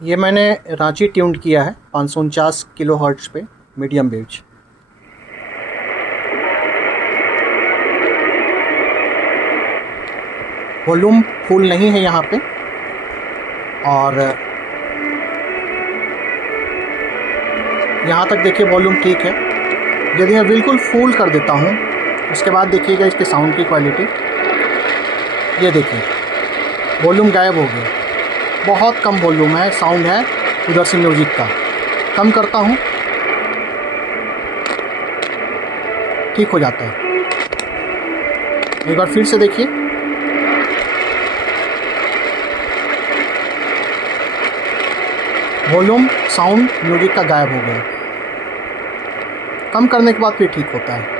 ये मैंने रांची ट्यून्ड किया है 549 किलो हर्ट्ज़ पे मीडियम वेव्स। वॉल्यूम फुल नहीं है यहाँ पे, और यहाँ तक देखिए वॉल्यूम ठीक है। यदि मैं बिल्कुल फुल कर देता हूँ उसके बाद देखिएगा इसके साउंड की क्वालिटी, ये देखिए वॉल्यूम गायब हो गया। बहुत कम वॉल्यूम है, साउंड है उधर से म्यूज़िक का। कम करता हूँ, ठीक हो जाता है। एक बार फिर से देखिए, वॉल्यूम, साउंड, म्यूज़िक का गायब हो गया। कम करने के बाद फिर ठीक होता है।